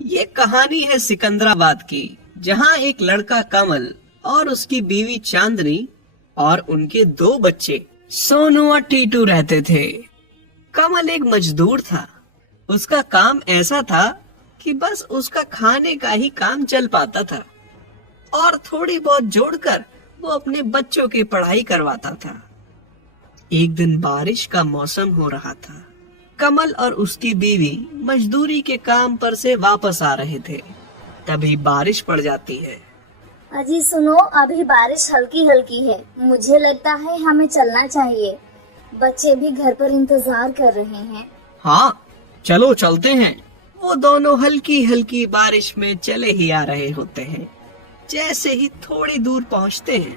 ये कहानी है सिकंदराबाद की, जहाँ एक लड़का कमल और उसकी बीवी चांदनी और उनके 2 बच्चे सोनू और टीटू रहते थे। कमल एक मजदूर था। उसका काम ऐसा था कि बस उसका खाने का ही काम चल पाता था और थोड़ी बहुत जोड़कर वो अपने बच्चों की पढ़ाई करवाता था। एक दिन बारिश का मौसम हो रहा था। कमल और उसकी बीवी मजदूरी के काम पर से वापस आ रहे थे। तभी बारिश पड़ जाती है। अजी सुनो, अभी बारिश हल्की हल्की है। मुझे लगता है हमें चलना चाहिए। बच्चे भी घर पर इंतजार कर रहे हैं। हाँ, चलो चलते हैं। वो दोनों हल्की हल्की बारिश में चले ही आ रहे होते हैं। जैसे ही थोड़ी दूर पहुंचते हैं,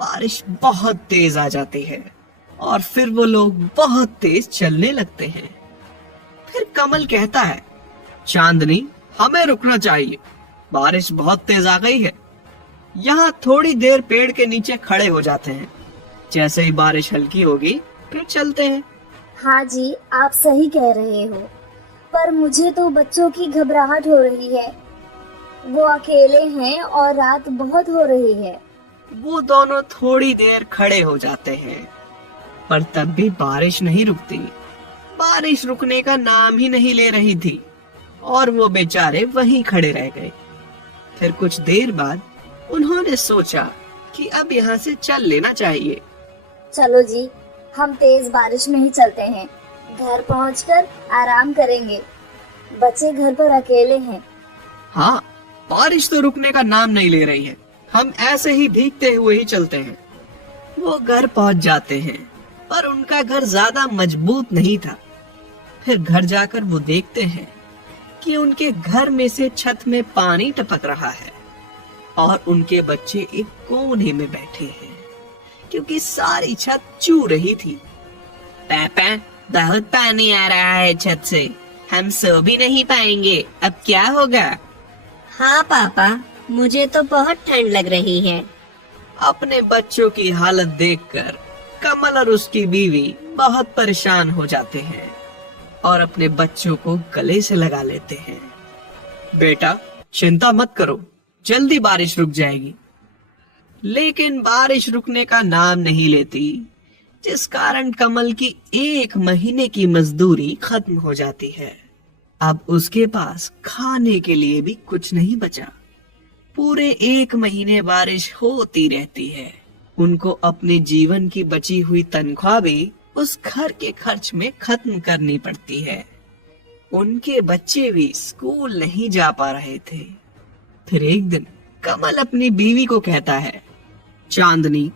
बारिश बहुत तेज आ जाती है और फिर वो लोग बहुत तेज चलने लगते हैं। फिर कमल कहता है, चांदनी, हमें रुकना चाहिए, बारिश बहुत तेज आ गई है। यहाँ थोड़ी देर पेड़ के नीचे खड़े हो जाते हैं। जैसे ही बारिश हल्की होगी फिर चलते हैं। हाँ जी, आप सही कह रहे हो, पर मुझे तो बच्चों की घबराहट हो रही है। वो अकेले हैं और रात बहुत हो रही है। वो दोनों थोड़ी देर खड़े हो जाते हैं, पर तब भी बारिश नहीं रुकती। बारिश रुकने का नाम ही नहीं ले रही थी और वो बेचारे वहीं खड़े रह गए। फिर कुछ देर बाद उन्होंने सोचा कि अब यहाँ से चल लेना चाहिए। चलो जी, हम तेज बारिश में ही चलते हैं। घर पहुंचकर आराम करेंगे। बच्चे घर पर अकेले हैं। हाँ, बारिश तो रुकने का नाम नहीं ले रही है। हम ऐसे ही भीगते हुए ही चलते हैं। वो घर पहुंच जाते हैं, पर उनका घर ज्यादा मजबूत नहीं था। फिर घर जाकर वो देखते हैं कि उनके घर में से छत में पानी टपक रहा है और उनके बच्चे एक कोने में बैठे हैं, क्योंकि सारी छत चू रही थी। पापा, बहुत पानी आ रहा है छत से, हम सो भी नहीं पाएंगे, अब क्या होगा? हाँ पापा, मुझे तो बहुत ठंड लग रही है। अपने बच्चों की हालत देखकर कमल और उसकी बीवी बहुत परेशान हो जाते हैं और अपने बच्चों को गले से लगा लेते हैं। बेटा, चिंता मत करो, जल्दी बारिश रुक जाएगी। लेकिन बारिश रुकने का नाम नहीं लेती, जिस कारण कमल की 1 महीने की मजदूरी खत्म हो जाती है। अब उसके पास खाने के लिए भी कुछ नहीं बचा। पूरे 1 महीने बारिश होती रहती है। उनको अपने जीवन की बची हुई तनख्वाह भी उस घर के खर्च में खत्म करनी पड़ती है। उनके बच्चे भी स्कूल नहीं जा पा रहे थे। फिर एक दिन कमल अपनी बीवी को कहता है, चांदनी,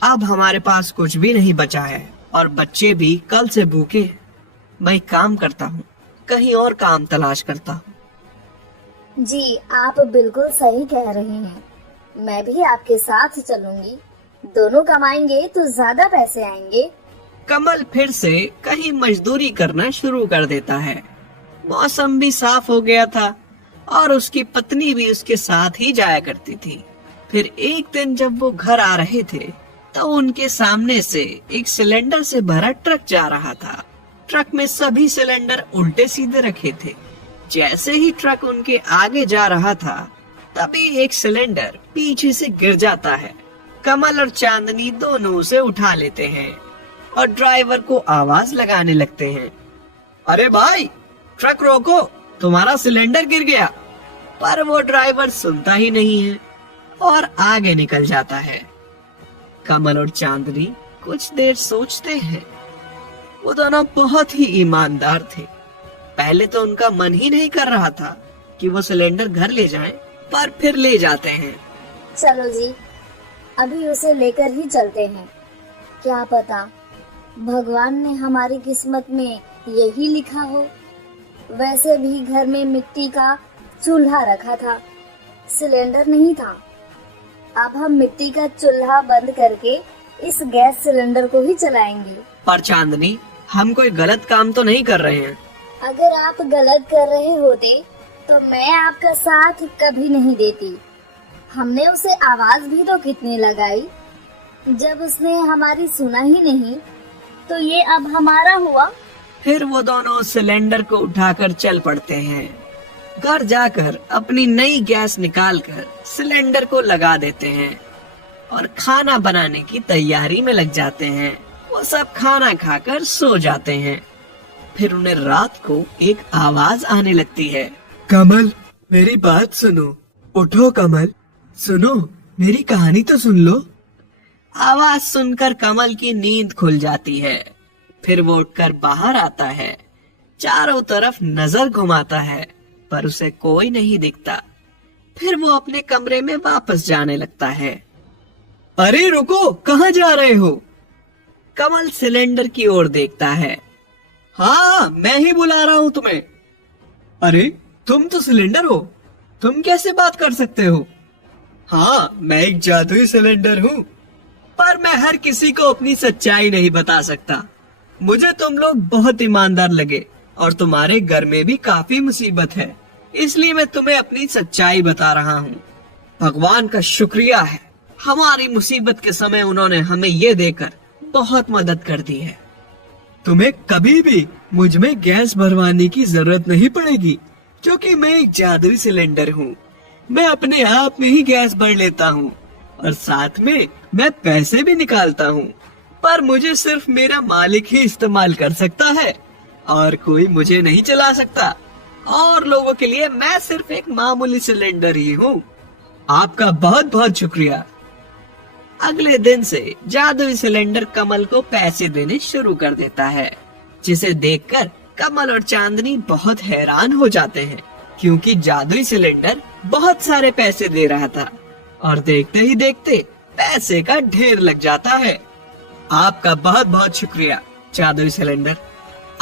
अब हमारे पास कुछ भी नहीं बचा है और बच्चे भी कल से भूखे हैं। मैं काम करता हूँ, कहीं और काम तलाश करता हूँ। जी, आप बिल्कुल सही कह रहे हैं। मैं भी आपके साथ चलूंगी। दोनों कमाएंगे तो ज्यादा पैसे आएंगे। कमल फिर से कहीं मजदूरी करना शुरू कर देता है। मौसम भी साफ हो गया था और उसकी पत्नी भी उसके साथ ही जाया करती थी। फिर एक दिन जब वो घर आ रहे थे, तो उनके सामने से एक सिलेंडर से भरा ट्रक जा रहा था। ट्रक में सभी सिलेंडर उल्टे सीधे रखे थे। जैसे ही ट्रक उनके आगे जा रहा था, तभी एक सिलेंडर पीछे से गिर जाता है। कमल और चांदनी दोनों उसे उठा लेते हैं और ड्राइवर को आवाज लगाने लगते हैं, अरे भाई, ट्रक रोको, तुम्हारा सिलेंडर गिर गया। पर वो ड्राइवर सुनता ही नहीं है और आगे निकल जाता है। कमल और चांदनी कुछ देर सोचते हैं। वो दोनों बहुत ही ईमानदार थे। पहले तो उनका मन ही नहीं कर रहा था कि वो सिलेंडर घर ले जाएं, पर फिर ले जाते हैं। चलो जी, अभी उसे लेकर ही चलते हैं। क्या पता भगवान ने हमारी किस्मत में यही लिखा हो। वैसे भी घर में मिट्टी का चूल्हा रखा था, सिलेंडर नहीं था। अब हम मिट्टी का चूल्हा बंद करके इस गैस सिलेंडर को ही चलाएंगे। पर चांदनी, हम कोई गलत काम तो नहीं कर रहे हैं। अगर आप गलत कर रहे होते तो मैं आपका साथ कभी नहीं देती। हमने उसे आवाज भी तो कितनी लगाई। जब उसने हमारी सुना ही नहीं, तो ये अब हमारा हुआ। फिर वो दोनों सिलेंडर को उठाकर चल पड़ते हैं घर जाकर अपनी नई गैस निकालकर सिलेंडर को लगा देते हैं और खाना बनाने की तैयारी में लग जाते हैं। वो सब खाना खाकर सो जाते हैं। फिर उन्हें रात को एक आवाज आने लगती है। कमल, मेरी बात सुनो। उठो कमल, सुनो, मेरी कहानी तो सुन लो। आवाज सुनकर कमल की नींद खुल जाती है। फिर वो उठकर बाहर आता है, चारों तरफ नजर घुमाता है, पर उसे कोई नहीं दिखता। फिर वो अपने कमरे में वापस जाने लगता है। अरे रुको, कहाँ जा रहे हो? कमल सिलेंडर की ओर देखता है। हाँ, मैं ही बुला रहा हूँ तुम्हें। अरे तुम तो सिलेंडर हो, तुम कैसे बात कर सकते हो? हाँ, मैं एक जादुई सिलेंडर हूँ, पर मैं हर किसी को अपनी सच्चाई नहीं बता सकता। मुझे तुम लोग बहुत ईमानदार लगे और तुम्हारे घर में भी काफी मुसीबत है, इसलिए मैं तुम्हें अपनी सच्चाई बता रहा हूँ। भगवान का शुक्रिया है, हमारी मुसीबत के समय उन्होंने हमें ये देकर बहुत मदद कर दी है। तुम्हें कभी भी मुझ में गैस भरवाने की जरूरत नहीं पड़ेगी, क्योंकि मैं एक जादुई सिलेंडर हूँ। मैं अपने आप में ही गैस भर लेता हूँ और साथ में मैं पैसे भी निकालता हूँ, पर मुझे सिर्फ मेरा मालिक ही इस्तेमाल कर सकता है और कोई मुझे नहीं चला सकता। और लोगों के लिए मैं सिर्फ एक मामूली सिलेंडर ही हूँ। आपका बहुत बहुत शुक्रिया। अगले दिन से जादुई सिलेंडर कमल को पैसे देने शुरू कर देता है, जिसे देखकर कमल और चांदनी बहुत हैरान हो जाते हैं, क्योंकि जादुई सिलेंडर बहुत सारे पैसे दे रहा था और देखते ही देखते पैसे का ढेर लग जाता है। आपका बहुत बहुत शुक्रिया जादुई सिलेंडर,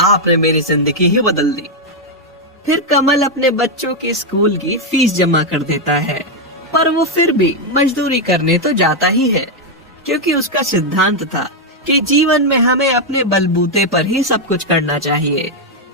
आपने मेरी जिंदगी ही बदल दी। फिर कमल अपने बच्चों के स्कूल की फीस जमा कर देता है, पर वो फिर भी मजदूरी करने तो जाता ही है, क्योंकि उसका सिद्धांत था कि जीवन में हमें अपने बलबूते पर ही सब कुछ करना चाहिए।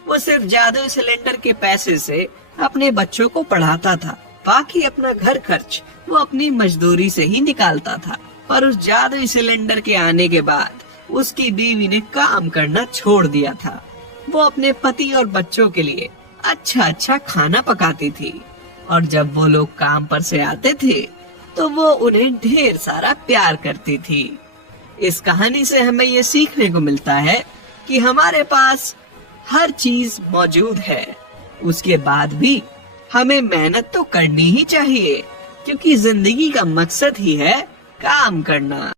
वो सिर्फ जादुई सिलेंडर के पैसे से अपने बच्चों को पढ़ाता था, बाकी अपना घर खर्च वो अपनी मजदूरी से ही निकालता था। पर उस जादुई सिलेंडर के आने के बाद उसकी बीवी ने काम करना छोड़ दिया था। वो अपने पति और बच्चों के लिए अच्छा अच्छा खाना पकाती थी, और जब वो लोग काम पर से आते थे तो वो उन्हें ढेर सारा प्यार करती थी। इस कहानी से हमें ये सीखने को मिलता है कि हमारे पास हर चीज मौजूद है, उसके बाद भी हमें मेहनत तो करनी ही चाहिए, क्योंकि जिंदगी का मकसद ही है काम करना।